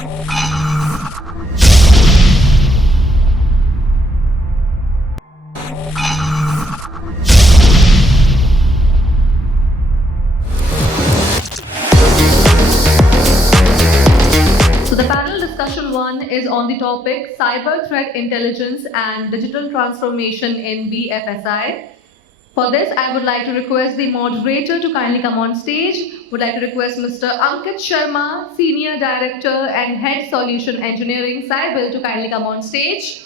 So the panel discussion one is on the topic cyber threat intelligence and digital transformation in BFSI. For this, I would like to request the moderator to kindly come on stage. Would like to request Mr. Ankit Sharma, Senior Director and Head Solution Engineering, Cyber, to kindly come on stage.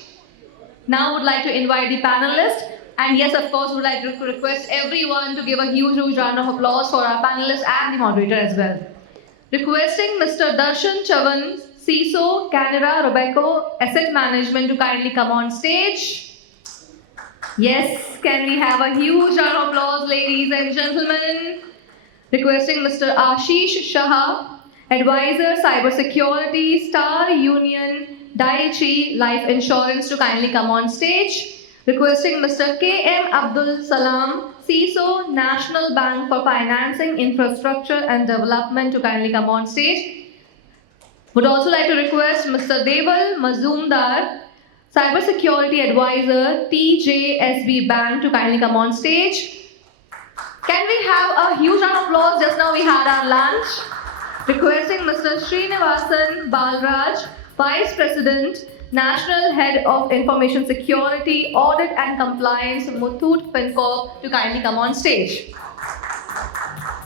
Now would like to invite the panelists. And yes, of course, would like to request everyone to give a huge round of applause for our panelists and the moderator as well. Requesting Mr. Darshan Chavan, CISO, Canara Robeco Asset Management, to kindly come on stage. Yes, can we have a huge round of applause, ladies and gentlemen? Requesting Mr. Ashish Shah, Advisor Cybersecurity, Star Union Daiichi Life Insurance, to kindly come on stage. Requesting Mr. K.M. Abdul Salam, CISO, National Bank for Financing, Infrastructure and Development, to kindly come on stage. Would also like to request Mr. Deval Mazumdar, Cybersecurity Advisor, TJSB Bank, to kindly come on stage. Can we have a huge round of applause? Just now we had our lunch. Requesting Mr. Srinivasan Balraj, Vice President, National Head of Information Security, Audit and Compliance, Muthoot FinCorp, to kindly come on stage.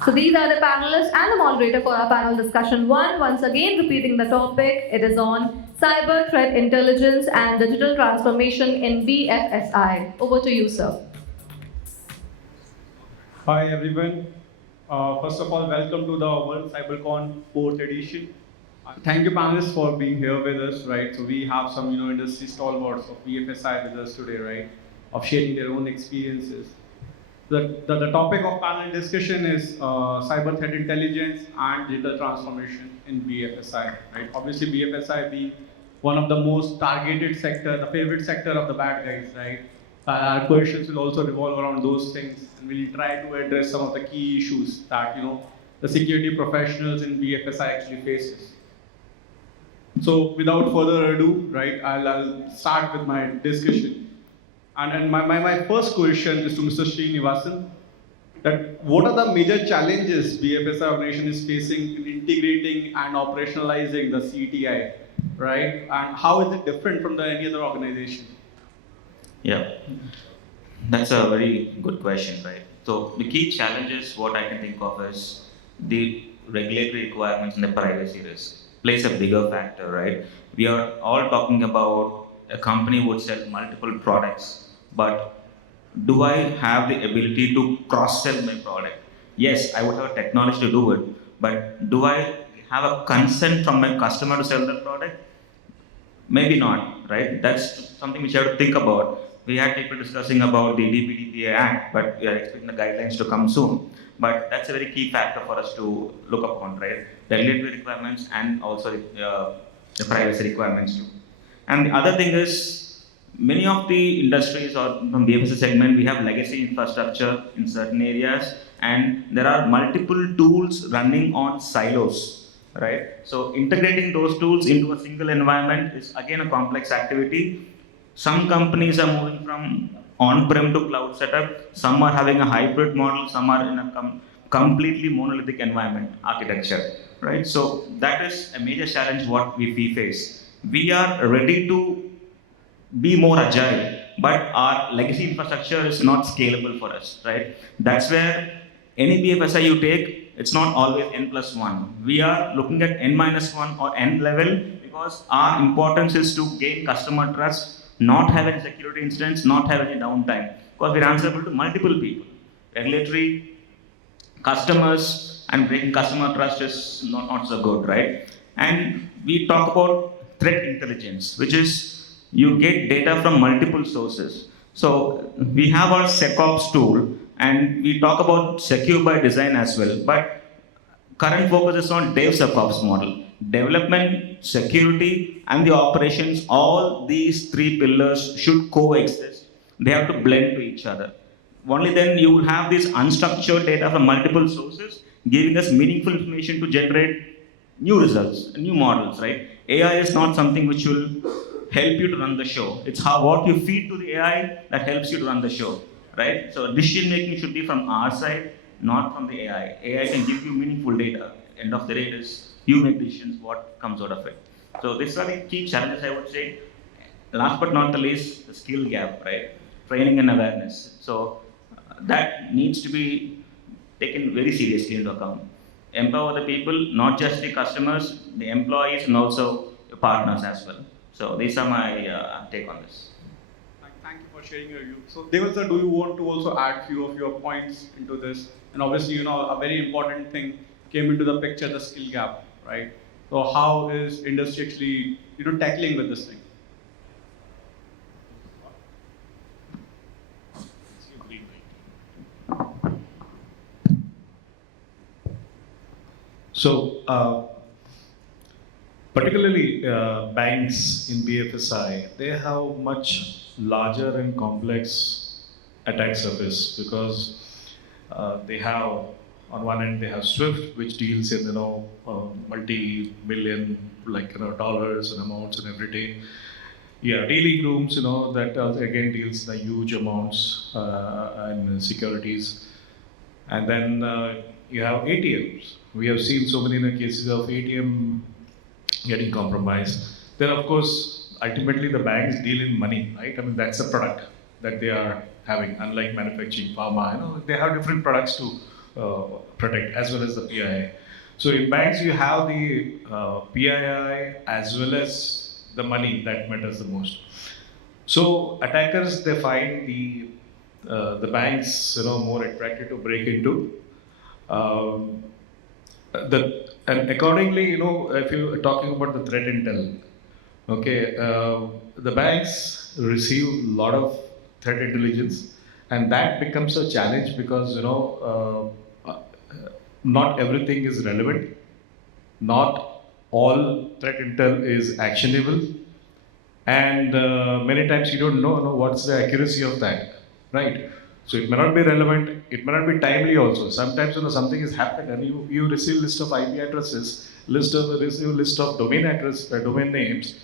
So these are the panelists and the moderator for our panel discussion one. Once again, repeating the topic, it is on cyber threat intelligence and digital transformation in BFSI. Over to you, sir. Hi everyone. First of all, welcome to the World CyberCon 4th edition. Thank you panelists for being here with us, right? So we have some, industry stalwarts of BFSI with us today, right? Of sharing their own experiences. The topic of panel discussion is cyber threat intelligence and digital transformation in BFSI, right? Obviously BFSI being one of the most targeted sector, the favorite sector of the bad guys, right? Our questions will also revolve around those things, and we'll try to address some of the key issues that the security professionals in BFSI actually faces. So without further ado, right, I'll start with my discussion. And my first question is to Mr. Srinivasan, that what are the major challenges BFSI organization is facing in integrating and operationalizing the CTI, right? And how is it different from any other organization? Yeah, that's a very good question, right? So the key challenges, what I can think of is the regulatory requirements and the privacy risk plays a bigger factor, right? We are all talking about a company would sell multiple products, but do I have the ability to cross-sell my product? Yes, I would have a technology to do it, but do I have a consent from my customer to sell the product? Maybe not, right? That's something which I have to think about. We had people discussing about the DPDPA Act, but we are expecting the guidelines to come soon. But that's a very key factor for us to look upon, right? Regulatory requirements and also the privacy requirements too. And the other thing is, many of the industries or from the BFSI segment, we have legacy infrastructure in certain areas, and there are multiple tools running on silos, right? So integrating those tools into a single environment is again a complex activity. Some companies are moving from on-prem to cloud setup. Some are having a hybrid model. Some are in a completely monolithic environment architecture, right? So that is a major challenge what we face. We are ready to be more agile, but our legacy infrastructure is not scalable for us, right? That's where any BFSI you take, it's not always N+1. We are looking at N-1 or N level because our importance is to gain customer trust, not have any security incidents, not have any downtime, because we're answerable to multiple people. Regulatory, customers, and breaking customer trust is not so good, right? And we talk about threat intelligence, which is you get data from multiple sources. So we have our SecOps tool, and we talk about secure by design as well, but current focus is on DevSecOps model. Development, security, and the operations, all these three pillars should coexist. They have to blend to each other. Only then you will have this unstructured data from multiple sources, giving us meaningful information to generate new results, new models, right? AI is not something which will help you to run the show. It's how what you feed to the AI that helps you to run the show, right? So decision making should be from our side, not from the AI. AI can give you meaningful data. End of the day, it is you make decisions. What comes out of it. So these are the key challenges I would say. Last but not the least, the skill gap, right? Training and awareness. So that needs to be taken very seriously into account. Empower the people, not just the customers, the employees, and also the partners as well. So these are my take on this. Thank you for sharing your view. So, Deval sir, do you want to also add few of your points into this? And obviously, a very important thing came into the picture, the skill gap, right? So, how is industry actually, tackling with this thing? So, particularly banks in BFSI, they have much larger and complex attack surface because they have, on one end, they have Swift, which deals in multi-million dollars and amounts and every day. Yeah, dealing rooms, that again deals in huge amounts and securities. And then you have ATMs. We have seen so many cases of ATM getting compromised. Then, of course, ultimately the banks deal in money, right? I mean, that's the product that they are having. Unlike manufacturing, pharma, they have different products to protect, as well as the PII. So in banks, you have the PII as well as the money that matters the most. So attackers, they find the banks more attractive to break into. And accordingly, if you're talking about the threat intel, okay, the banks receive a lot of threat intelligence, and that becomes a challenge because not everything is relevant, not all threat intel is actionable, and many times you don't know what's the accuracy of that, right? So it may not be relevant, it may not be timely also. Sometimes something has happened and you receive list of IP addresses, receive list of domain names.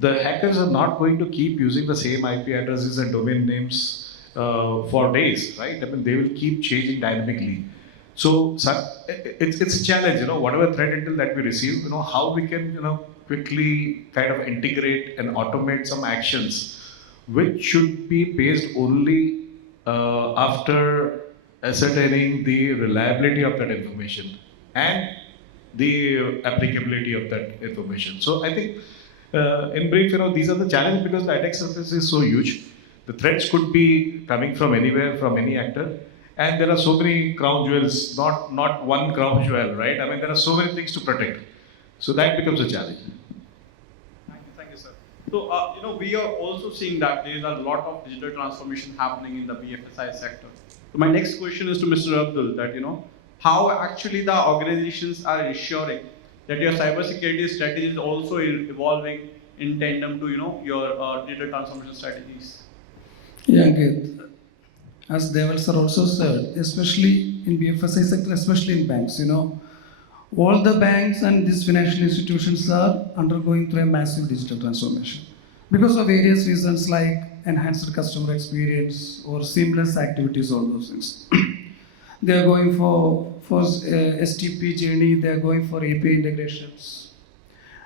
The hackers are not going to keep using the same IP addresses and domain names for days, right? I mean, they will keep changing dynamically. So it's a challenge, whatever threat intel that we receive, how we can, quickly kind of integrate and automate some actions, which should be based only after ascertaining the reliability of that information and the applicability of that information. So I think, in brief, these are the challenges because the attack surface is so huge. The threats could be coming from anywhere, from any actor, and there are so many crown jewels, not one crown jewel, right? I mean, there are so many things to protect. So that becomes a challenge. Thank you, sir. So, we are also seeing that there is a lot of digital transformation happening in the BFSI sector. So, my next question is to Mr. Abdul, that, how actually the organizations are ensuring that your cybersecurity strategy is also evolving in tandem to, your digital transformation strategies? Yeah, good. As Deval sir also said, especially in BFSI sector, especially in banks, all the banks and these financial institutions are undergoing through a massive digital transformation because of various reasons like enhanced customer experience or seamless activities, all those things. They are going for STP journey, they are going for API integrations.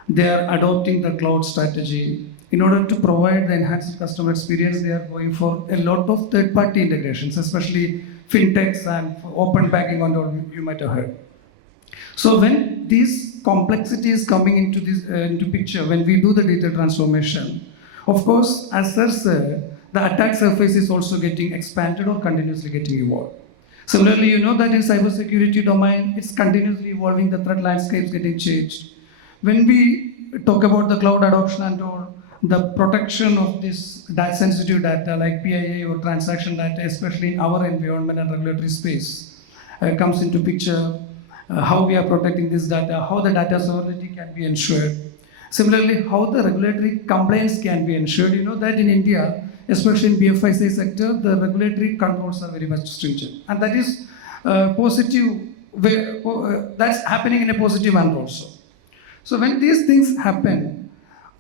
They are adopting the cloud strategy. In order to provide the enhanced customer experience, they are going for a lot of third-party integrations, especially fintechs and open banking and all you might have heard. So when these complexities coming into picture, when we do the digital transformation, of course, as sir said, the attack surface is also getting expanded or continuously getting evolved. Similarly, you know that in cybersecurity domain, it's continuously evolving, the threat landscape is getting changed. When we talk about the cloud adoption and all, the protection of this sensitive data like PII or transaction data, especially in our environment and regulatory space, comes into picture. How we are protecting this data, how the data sovereignty can be ensured. Similarly, how the regulatory compliance can be ensured. You know that in India, especially in BFSI sector, the regulatory controls are very much stringent. And that is positive that's happening in a positive manner also. So when these things happen,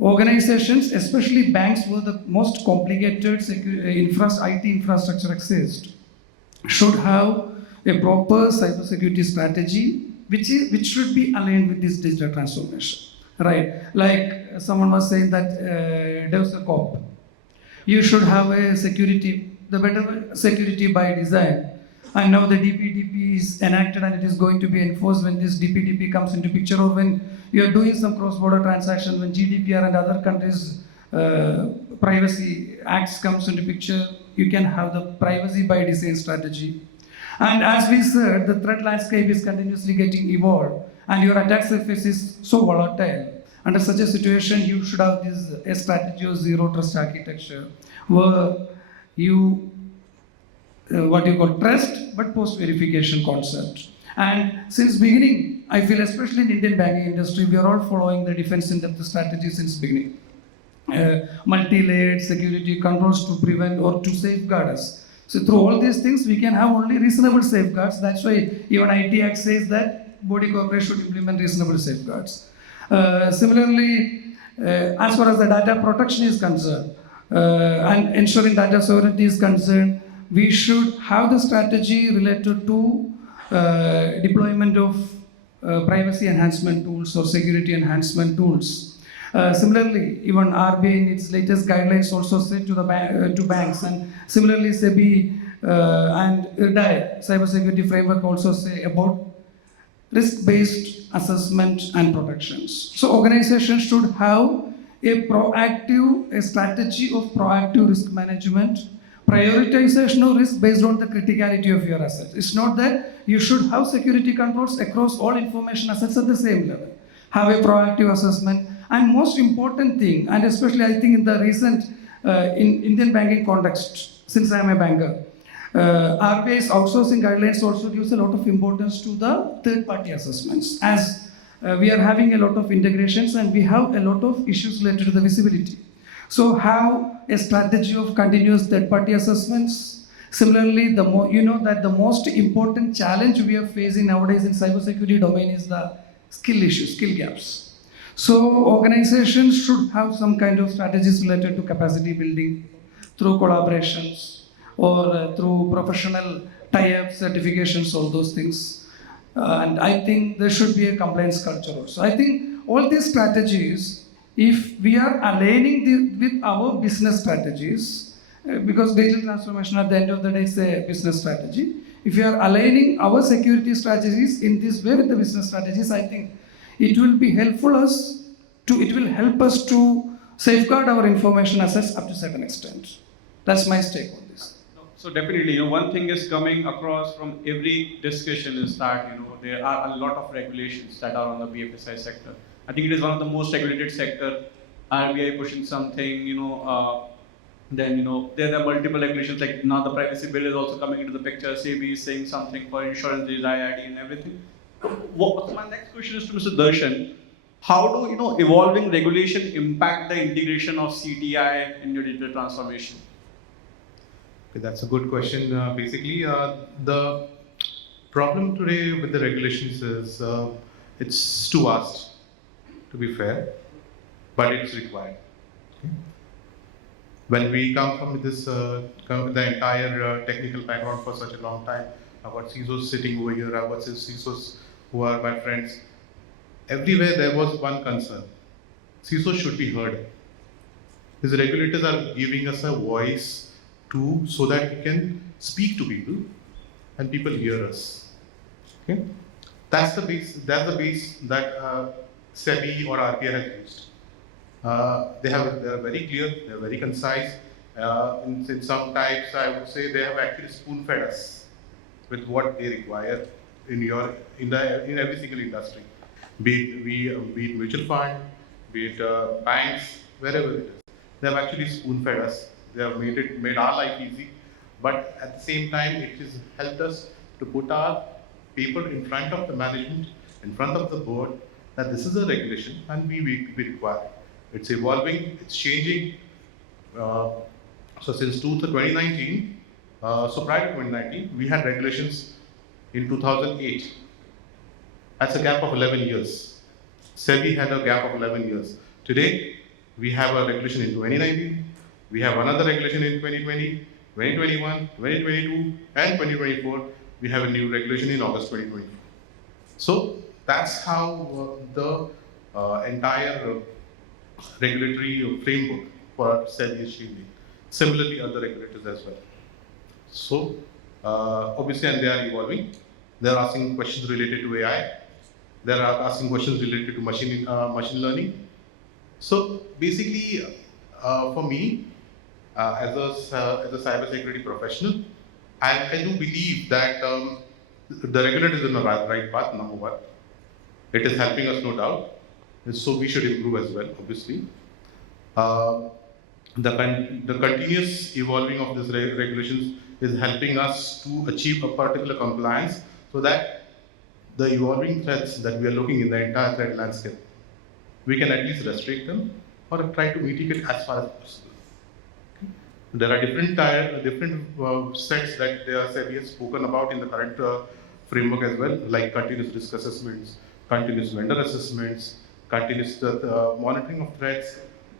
organizations, especially banks, where the most complicated IT infrastructure exists, should have a proper cybersecurity strategy, which should be aligned with this digital transformation, right? Like someone was saying that DevSecOps, you should have a the better security by design. And now the DPDP is enacted and it is going to be enforced when this DPDP comes into picture, or when you are doing some cross-border transaction, when GDPR and other countries' privacy acts comes into picture, you can have the privacy by design strategy. And as we said, the threat landscape is continuously getting evolved, and your attack surface is so volatile. Under such a situation, you should have a strategy of zero trust architecture, where you what you call trust but post verification concept. And since beginning, I feel especially in Indian banking industry, we are all following the defense in depth strategy since beginning. Multi-layered security controls to prevent or to safeguard us. So through all these things, we can have only reasonable safeguards. That's why even IT Act says that body corporate should implement reasonable safeguards. Similarly, as far as the data protection is concerned, and ensuring data sovereignty is concerned, we should have the strategy related to deployment of privacy enhancement tools or security enhancement tools. Similarly, even RBI in its latest guidelines also said to to banks, and similarly SEBI and IRDAI, cybersecurity framework, also say about risk-based assessment and protections. So organizations should have a strategy of proactive risk management, prioritization of risk based on the criticality of your assets. It's not that you should have security controls across all information assets at the same level. Have a proactive assessment, and most important thing, and especially I think in the recent in Indian banking context, since I am a banker, RBI's outsourcing guidelines also gives a lot of importance to the third-party assessments, as we are having a lot of integrations and we have a lot of issues related to the visibility. So have a strategy of continuous third-party assessments. Similarly, you know that the most important challenge we are facing nowadays in cybersecurity domain is the skill issues, skill gaps. So organizations should have some kind of strategies related to capacity building through collaborations or through professional tie-ups, certifications, all those things. And I think there should be a compliance culture also. I think all these strategies, if we are aligning with our business strategies, because digital transformation at the end of the day is a business strategy. If we are aligning our security strategies in this way with the business strategies, I think it will be helpful it will help us to safeguard our information assets up to a certain extent. That's my take on this. So definitely, one thing is coming across from every discussion is that, there are a lot of regulations that are on the BFSI sector. I think it is one of the most regulated sector. RBI pushing something, then, there are multiple regulations, like now the privacy bill is also coming into the picture. SEBI is saying something for insurance, there is IID and everything. My next question is to Mr. Darshan. How do, evolving regulation impact the integration of CTI in your digital transformation? Okay, that's a good question. Basically, the problem today with the regulations is it's too vast, to be fair, but it's required. Okay? When we come from the entire technical background for such a long time, I've got CISOs sitting over here, I've got CISOs who are my friends. Everywhere there was one concern. CISOs should be heard. These regulators are giving us a voice so that we can speak to people and people hear us. Okay? That's the base that SEBI or RBI has used. They are very clear, they are very concise. In some types, I would say they have actually spoon-fed us with what they require in every single industry. Be it mutual fund, be it banks, wherever it is. They have actually spoon-fed us. They have made our life easy, but at the same time, it has helped us to put our paper in front of the management, in front of the board, that this is a regulation and we require. It's evolving, it's changing. So since 2019, so prior to 2019, we had regulations in 2008. That's a gap of 11 years. SEBI had a gap of 11 years. Today, we have a regulation in 2019, we have another regulation in 2020, 2021, 2022, and 2024. We have a new regulation in August 2024. So that's how the entire regulatory framework for SEBI is changing. Similarly, other regulators as well. So obviously, and they are evolving. They are asking questions related to AI. They are asking questions related to machine learning. So basically, for me, as a cybersecurity professional, I do believe that the regulator is on the right path. Number one, it is helping us, no doubt. So we should improve as well, obviously. Uh, the continuous evolving of these regulations is helping us to achieve a particular compliance so that the evolving threats that we are looking in the entire threat landscape, we can at least restrict them or try to mitigate as far as possible. There are different sets that SEBI has spoken about in the current framework as well, like continuous risk assessments, continuous vendor assessments, continuous monitoring of threats.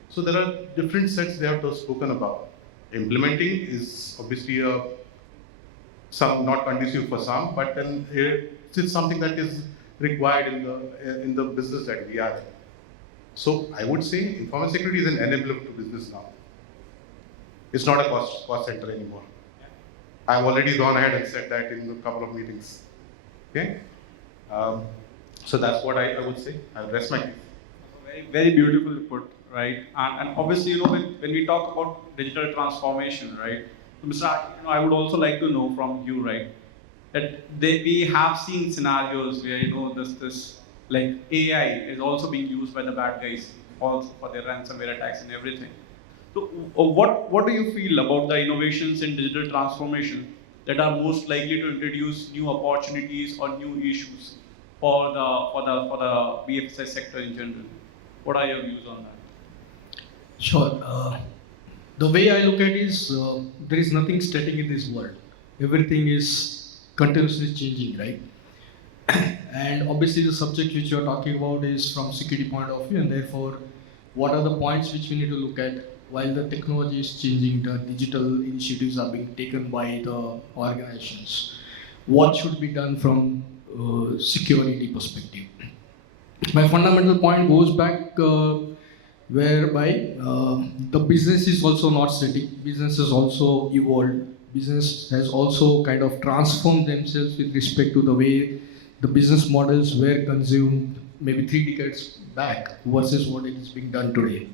So there are different sets they have spoken about. Implementing is obviously some not conducive for some, but then it's something that is required in the business that we are in. So I would say information security is an enabler to business now. It's not a cost center anymore. I've already gone ahead and said that in a couple of meetings. Okay, so that's what I would say. I'll rest my case. Very, very beautifully put, right? And obviously, when we talk about digital transformation, right? So Mr. Aki, I would also like to know from you, right, that we have seen scenarios where this like AI is also being used by the bad guys also for their ransomware attacks and everything. So what do you feel about the innovations in digital transformation that are most likely to introduce new opportunities or new issues for the BFSI sector in general? What are your views on that? Sure. The way I look at it is there is nothing static in this world. Everything is continuously changing, right? And obviously the subject which you are talking about is from security point of view, and therefore what are the points which we need to look at while the technology is changing, the digital initiatives are being taken by the organizations. What should be done from security perspective? My fundamental point goes back whereby the business is also not static. Business has also evolved. Business has also kind of transformed themselves with respect to the way the business models were consumed maybe 3 decades back versus what is being done today.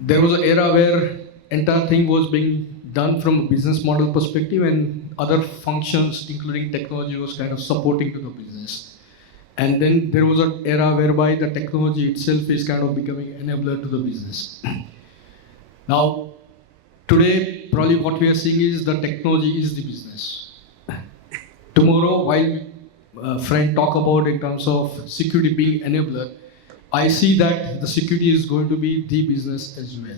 There was an era where entire thing was being done from a business model perspective, and other functions, including technology, was kind of supporting to the business. And then there was an era whereby the technology itself is kind of becoming enabler to the business. Now, today, probably what we are seeing is the technology is the business. Tomorrow, while friend talk about in terms of security being enabler, I see that the security is going to be the business as well,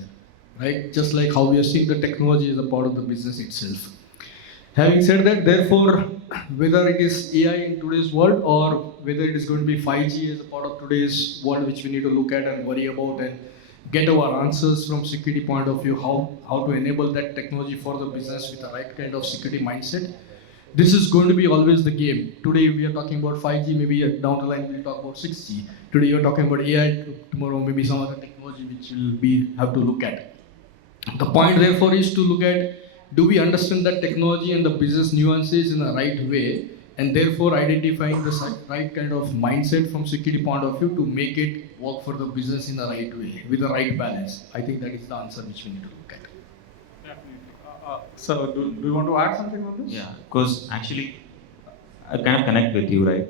right? Just like how we are seeing the technology as a part of the business itself. Having said that, therefore, whether it is AI in today's world or whether it is going to be 5G as a part of today's world, which we need to look at and worry about and get our answers from security point of view, how to enable that technology for the business with the right kind of security mindset. This is going to be always the game. Today we are talking about 5G, maybe down the line we'll talk about 6G. Today you're talking about AI, tomorrow maybe some other technology which will have to look at. The point therefore is to look at, do we understand that technology and the business nuances in the right way, and therefore identifying the right kind of mindset from security point of view to make it work for the business in the right way, with the right balance. I think that is the answer which we need to look at. So, do you want to add something on this? Yeah, because actually, I kind of connect with you, right?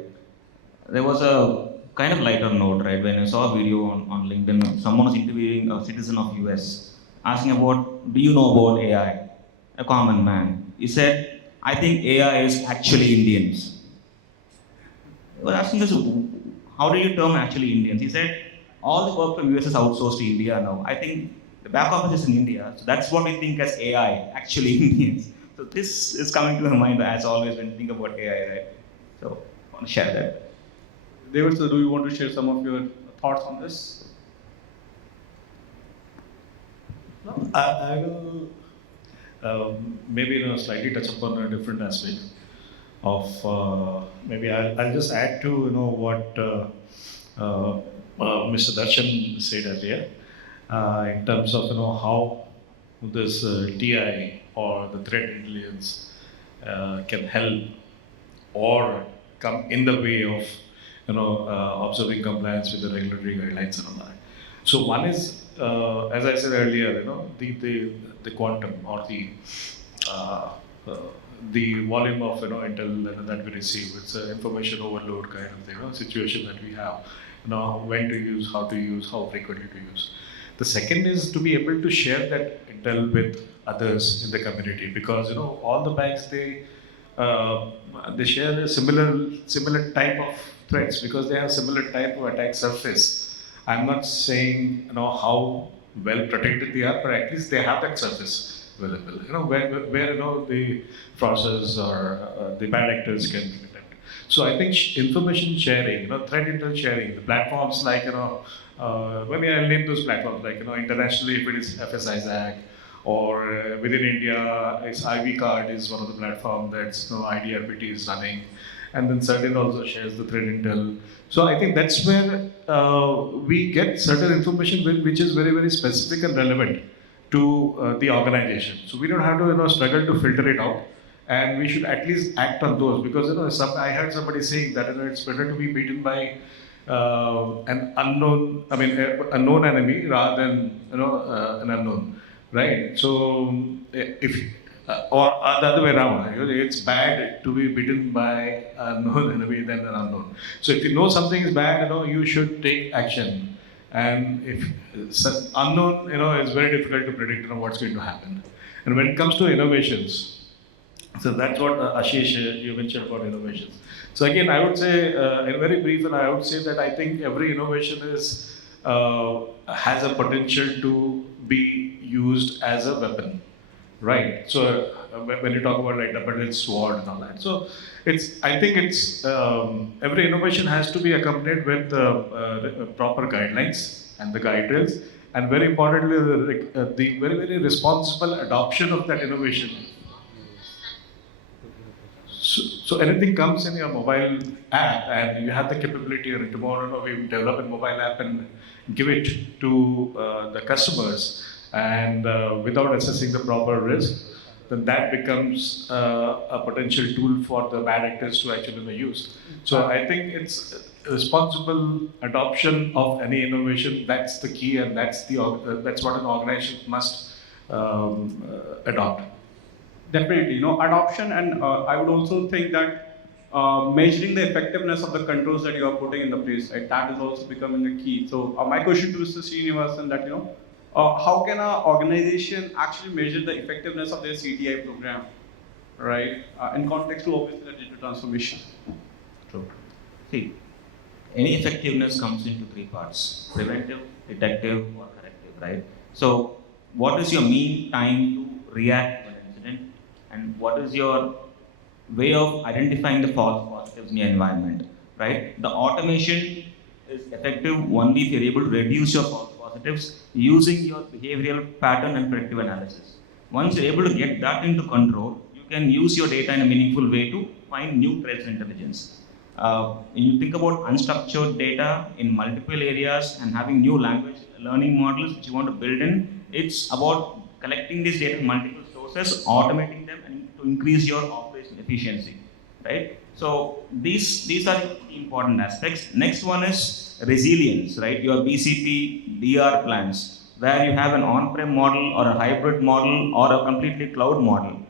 There was a kind of lighter note, right? When I saw a video on LinkedIn, someone was interviewing a citizen of US, asking about, do you know about AI? A common man. He said, I think AI is actually Indians. They were asking us, how do you term actually Indians? He said, all the work from US is outsourced to India now. I think the back office is in India, so that's what we think as AI, actually Indians. So this is coming to my mind as always when you think about AI, right? So I want to share that. David, sir, do you want to share some of your thoughts on this? No, I will maybe slightly touch upon a different aspect of maybe I'll just add to what Mr. Darshan said earlier in terms of how this TI or the threat intelligence can help or come in the way of observing compliance with the regulatory guidelines and all that. So one is, as I said earlier, the quantum or the volume of intel that we receive. It's an information overload kind of thing, situation that we have. When to use, how frequently to use. The second is to be able to share that intel with others in the community, because all the banks they share a similar type of threats because they have similar type of attack surface. I'm not saying how well protected they are, but at least they have that surface available. Where the fraudsters or the bad actors can detect. So I think information sharing, threat intel sharing, the platforms like maybe I'll name those platforms like internationally if it is FSI or within India, it's IV card is one of the platforms that's IDRPT is running, and then certain also shares the threat intel. So I think that's where we get certain information which is very, very specific and relevant to the organization. So we don't have to struggle to filter it out, and we should at least act on those, because I heard somebody saying that it's better to be beaten by an unknown, a known enemy rather than an unknown, right? So if or the other way around, it's bad to be beaten by a known enemy than an unknown. So if you know something is bad, you should take action. And if unknown, it's very difficult to predict what's going to happen. And when it comes to innovations, so that's what Ashish, you mentioned about innovations. So again, I would say, in very brief, and I would say that I think every innovation has a potential to be used as a weapon. Right. So when you talk about like double-edged sword and all that, so I think it's every innovation has to be accompanied with the proper guidelines and the guidelines, and very importantly, the very, very responsible adoption of that innovation. So anything comes in your mobile app, and you have the capability, and tomorrow we develop a mobile app and give it to the customers. And without assessing the proper risk, then that becomes a potential tool for the bad actors to actually use. So I think it's responsible adoption of any innovation. That's the key, and that's what an organization must adopt. Definitely, adoption, and I would also think that measuring the effectiveness of the controls that you are putting in the place, right? That is also becoming the key. So my question to Mr. Srinivasan that how can an organization actually measure the effectiveness of their CTI program, right? In context to obviously the digital transformation. True. See, any effectiveness comes into three parts: preventive, detective, or corrective, right? So, what is your mean time to react to an incident, and what is your way of identifying the false positives in your environment, right? The automation is effective only if you're able to reduce your false positives using your behavioral pattern and predictive analysis. Once you're able to get that into control, you can use your data in a meaningful way to find new threats and intelligence. When you think about unstructured data in multiple areas and having new language learning models which you want to build in, it's about collecting this data from multiple sources, automating them, and to increase your operational efficiency, right? So these are the important aspects. Next one is resilience, right? Your BCP, DR plans, where you have an on-prem model or a hybrid model or a completely cloud model.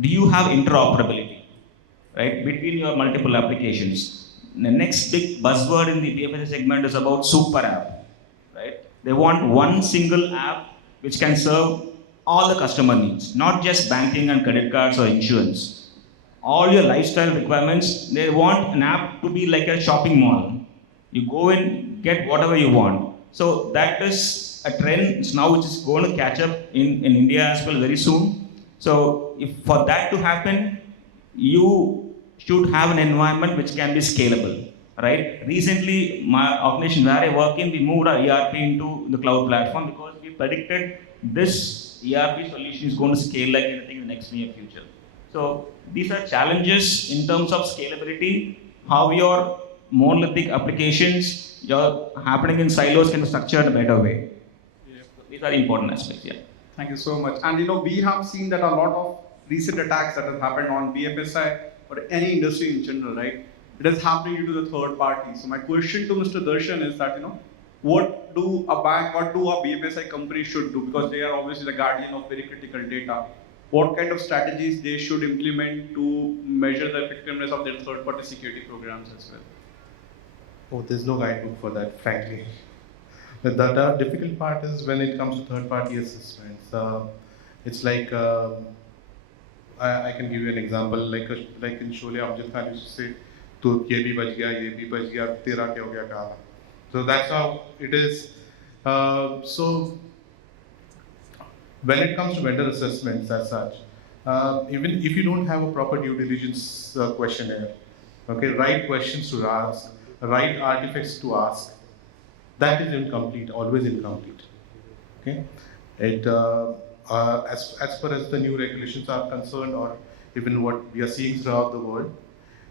Do you have interoperability, right, between your multiple applications? The next big buzzword in the BFSI segment is about super app, right? They want one single app which can serve all the customer needs, not just banking and credit cards or insurance. All your lifestyle requirements, they want an app to be like a shopping mall. You go in, get whatever you want. So that is a trend now which is going to catch up in India as well very soon. So if for that to happen, you should have an environment which can be scalable. right? Recently, my organization where I work in, we moved our ERP into the cloud platform because we predicted this ERP solution is going to scale like anything in the next near future. So these are challenges in terms of scalability, how your monolithic applications, your happening in silos can be structured in a better way. Yeah. These are important aspects, yeah. Thank you so much. And we have seen that a lot of recent attacks that have happened on BFSI or any industry in general, right? It is happening due to the third party. So my question to Mr. Darshan is that, what do a bank, what do a BFSI company should do? Because they are obviously the guardian of very critical data. What kind of strategies they should implement to measure the effectiveness of their third party security programs as well? Oh, there's no guidebook for that, frankly. The difficult part is when it comes to third-party assessments. It's like I can give you an example. Like in Sholay, Amjad Khan used to say, "तो ये भी बच गया, ये भी बच गया, तेरा क्या हो गया कहाँ?" So that's how it is. So when it comes to vendor assessments as such, even if you don't have a proper due diligence questionnaire, okay, right questions to ask, right artifacts to ask, that is incomplete, always incomplete. Okay, as far as the new regulations are concerned, or even what we are seeing throughout the world,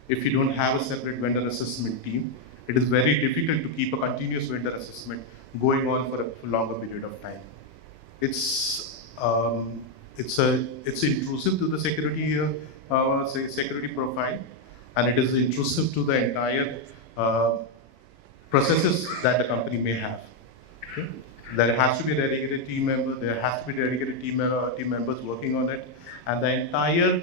if you don't have a separate vendor assessment team, it is very difficult to keep a continuous vendor assessment going on for a longer period of time. It's intrusive to the security profile, and it is intrusive to the entire processes that the company may have. Okay? There has to be a dedicated team member. There has to be dedicated team members working on it, and the entire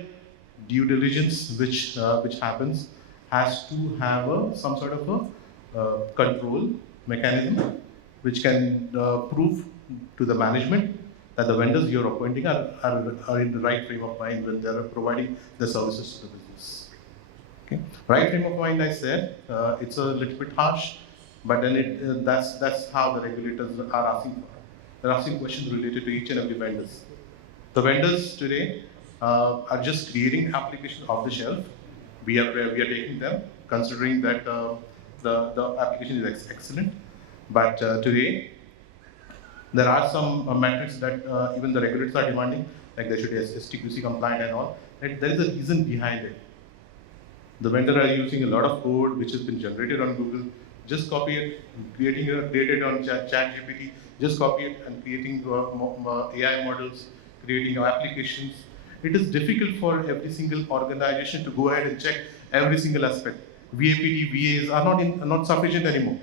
due diligence which happens has to have some sort of a control mechanism which can prove to the management that the vendors you're appointing are in the right frame of mind when they're providing the services to the business. Okay. Right frame of mind, I said, it's a little bit harsh, but then that's how the regulators are asking for. They're asking questions related to each and every vendors. The vendors today are just creating applications off the shelf. We are taking them, considering that the application is excellent. But today, there are some metrics that even the regulators are demanding, like they should be STQC compliant and all. And there is a reason behind it. The vendor are using a lot of code which has been generated on Google. Just copy it, create it on ChatGPT. Just copy it and creating AI models, creating applications. It is difficult for every single organization to go ahead and check every single aspect. VAPT, VAs are not sufficient anymore.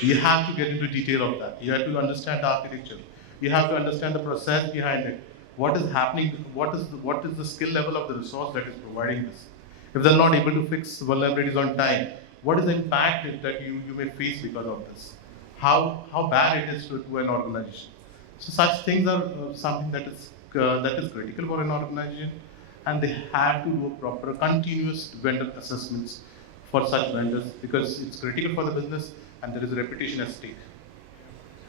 You have to get into detail of that. You have to understand the architecture. You have to understand the process behind it. What is happening? What is the skill level of the resource that is providing this? If they're not able to fix vulnerabilities on time, what is the impact that you may face because of this? How bad it is to an organization? So such things are something that is critical for an organization, and they have to do proper continuous vendor assessments for such vendors because it's critical for the business and there is a reputation at stake.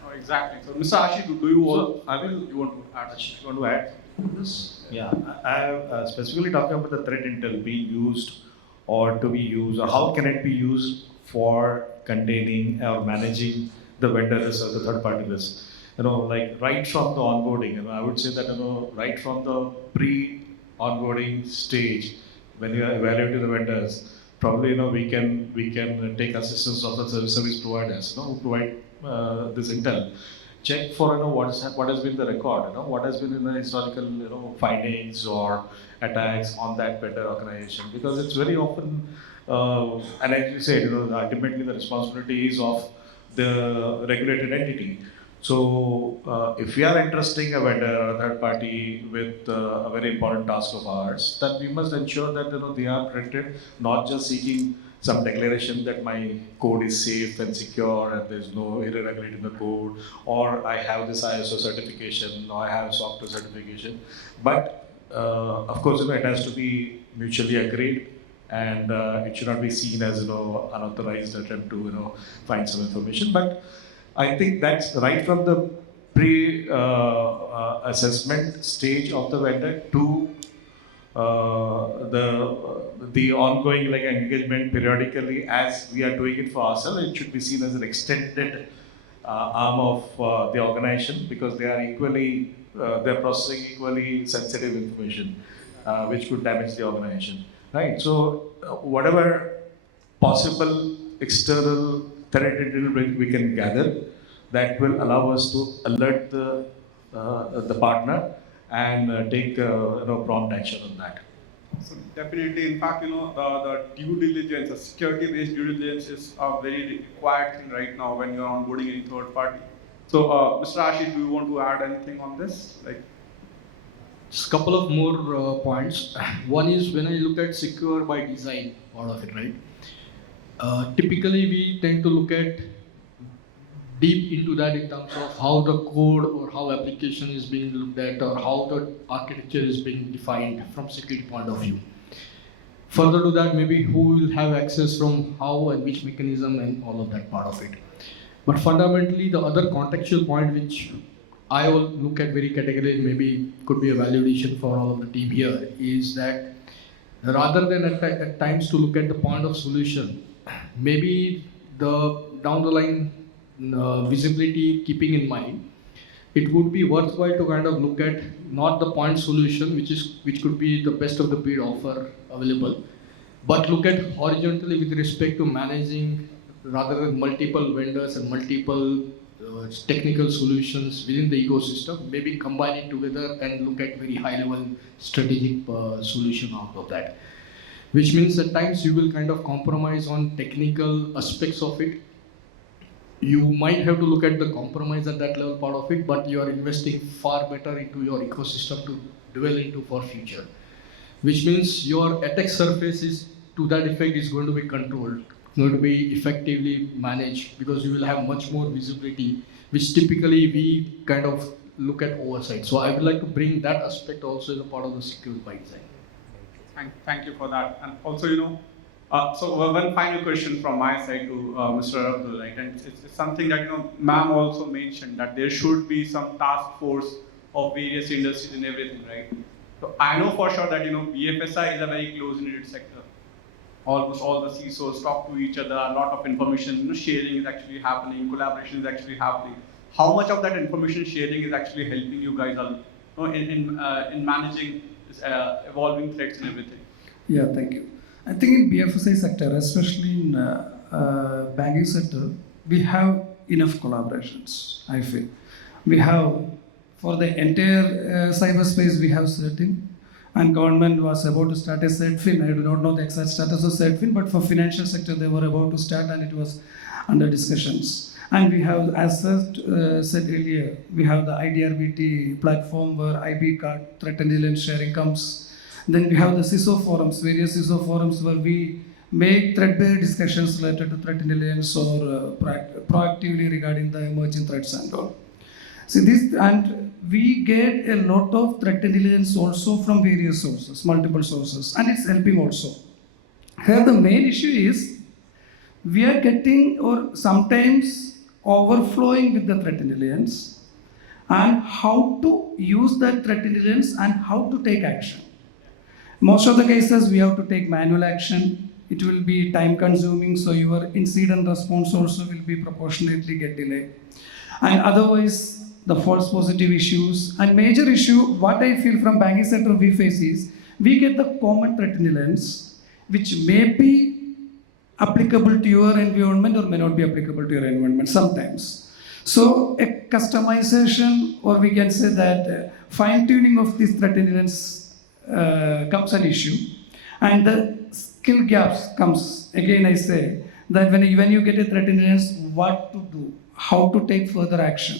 Oh, exactly. So, Mr. Ashi, do you want to add this? Yeah, I specifically talking about the threat intel being used or to be used, or how can it be used for containing or managing the vendor risk or the third party risk. Like right from the onboarding, I would say that right from the pre-onboarding stage, when you are evaluating the vendors, probably we can take assistance of the service providers who provide this intel. Check for what has been the record, what has been in the historical findings or attacks on that vendor organization, because it's very often and as you said, ultimately the responsibility is of the regulated entity. So if we are entrusting a vendor or a third party with a very important task of ours, then we must ensure that they are protected, not just seeking some declaration that my code is safe and secure and there's no irregularity in the code, or I have this ISO certification, or I have SOC 2 certification. But of course, it has to be mutually agreed, and it should not be seen as unauthorized attempt to find some information. But I think that's right from the pre-assessment stage of the vendor to the ongoing like engagement periodically as we are doing it for ourselves. It should be seen as an extended arm of the organization because they are equally they're processing equally sensitive information, which could damage the organization, right? So whatever possible external threat intel we can gather, that will allow us to alert the partner and take prompt action on that. So definitely, in fact, the due diligence, the security-based due diligence is a very required thing right now when you're onboarding any third party. So, Mr. Ashish, do you want to add anything on this? Just a couple of more points. One is when I look at secure by design part of it, right? Typically, we tend to look at deep into that in terms of how the code or how application is being looked at or how the architecture is being defined from security point of view. Further to that, maybe who will have access from how and which mechanism and all of that part of it. But fundamentally, the other contextual point which I will look at very categorically, maybe could be a validation for all of the team here, is that rather than at times to look at the point of solution, maybe the down the line visibility keeping in mind, it would be worthwhile to kind of look at not the point solution, which could be the best of the breed offer available, but look at horizontally with respect to managing rather than multiple vendors and multiple technical solutions within the ecosystem, maybe combine it together and look at very high level strategic solution out of that. Which means at times you will kind of compromise on technical aspects of it. You might have to look at the compromise at that level part of it, but you are investing far better into your ecosystem to dwell into for future. Which means your attack surface is to that effect is going to be controlled, going to be effectively managed because you will have much more visibility, which typically we kind of look at oversight. So I would like to bring that aspect also as a part of the security by design. Thank you for that. And also, so one final question from my side to Mr. Abdul, right? And it's something that ma'am also mentioned that there should be some task force of various industries and everything, right? So I know for sure that BFSI is a very close-knit sector. Almost all the CISOs talk to each other. A lot of information sharing is actually happening. Collaboration is actually happening. How much of that information sharing is actually helping you guys in managing this, evolving threats and everything? Yeah, thank you. I think in BFSI sector, especially in banking sector, we have enough collaborations, I feel. We have, for the entire cyberspace, we have CERTIN, and government was about to start a CERTFIN. I do not know the exact status of CERTFIN, but for financial sector, they were about to start and it was under discussions. And we have, as said earlier, we have the IDRBT platform where IB card threat intelligence sharing comes. Then we have the CISO forums, various CISO forums where we make threat-based discussions related to threat intelligence or proactively regarding the emerging threats and all. See this, and we get a lot of threat intelligence also from various sources, multiple sources, and it's helping also. Here the main issue is we are getting or sometimes overflowing with the threat intelligence and how to use that threat intelligence and how to take action. Most of the cases we have to take manual action. It will be time consuming, so your incident response also will be proportionately get delayed. And otherwise, the false positive issues and major issue, what I feel from banking sector we face is, we get the common threat intelligence, which may be applicable to your environment or may not be applicable to your environment sometimes. So a customization, or we can say that fine tuning of this threat intelligence comes an issue, and the skill gaps comes. Again, I say that when you get a threat intelligence, what to do, how to take further action.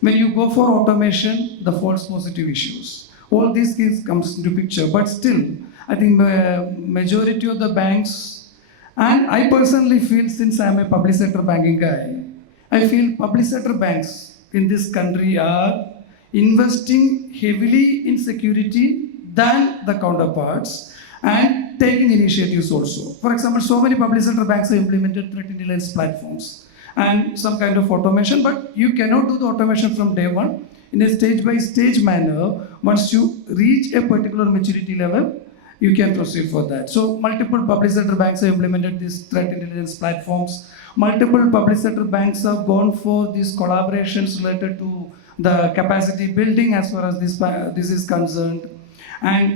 When you go for automation, the false positive issues, all these things comes into picture. But still, I think majority of the banks, and I personally feel, since I am a public sector banking guy, I feel public sector banks in this country are investing heavily in security than the counterparts and taking initiatives also. For example, so many public sector banks have implemented threat intelligence platforms and some kind of automation, but you cannot do the automation from day one. In a stage by stage manner, once you reach a particular maturity level, you can proceed for that. So multiple public sector banks have implemented these threat intelligence platforms. Multiple public sector banks have gone for these collaborations related to the capacity building as far as this is concerned. And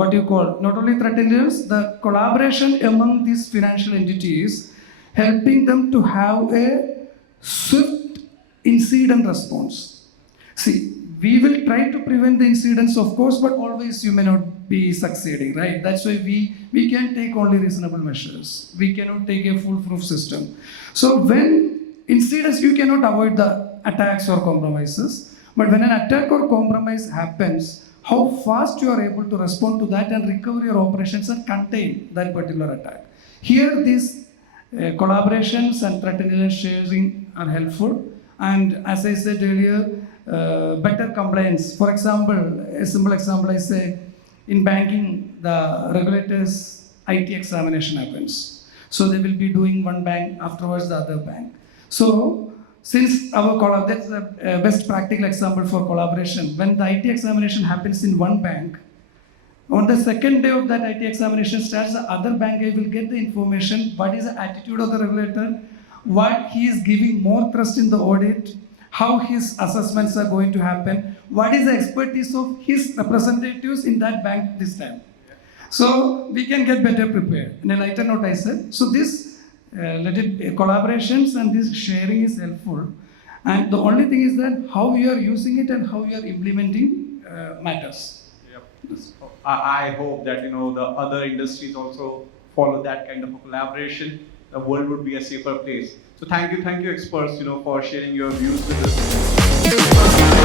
what you call not only threat intelligence, the collaboration among these financial entities, helping them to have a swift incident response. See, we will try to prevent the incidents, of course, but always you may not be succeeding, right? That's why we can take only reasonable measures. We cannot take a foolproof system. So when incidents, you cannot avoid the attacks or compromises, but when an attack or compromise happens, how fast you are able to respond to that and recover your operations and contain that particular attack. Here, these collaborations and threat intelligence sharing are helpful. And as I said earlier, better compliance. For example, a simple example I say, in banking, the regulators' IT examination happens. So they will be doing one bank, afterwards the other bank. So since that's the best practical example for collaboration. When the IT examination happens in one bank, on the second day of that IT examination starts, the other bank will get the information, what is the attitude of the regulator, what he is giving more trust in the audit, how his assessments are going to happen, what is the expertise of his representatives in that bank this time. So we can get better prepared. In a lighter note, I said, so this collaborations and this sharing is helpful. And the only thing is that how you are using it and how you are implementing matters. Yep. I hope that the other industries also follow that kind of a collaboration. The world would be a safer place. So thank you experts, for sharing your views with us.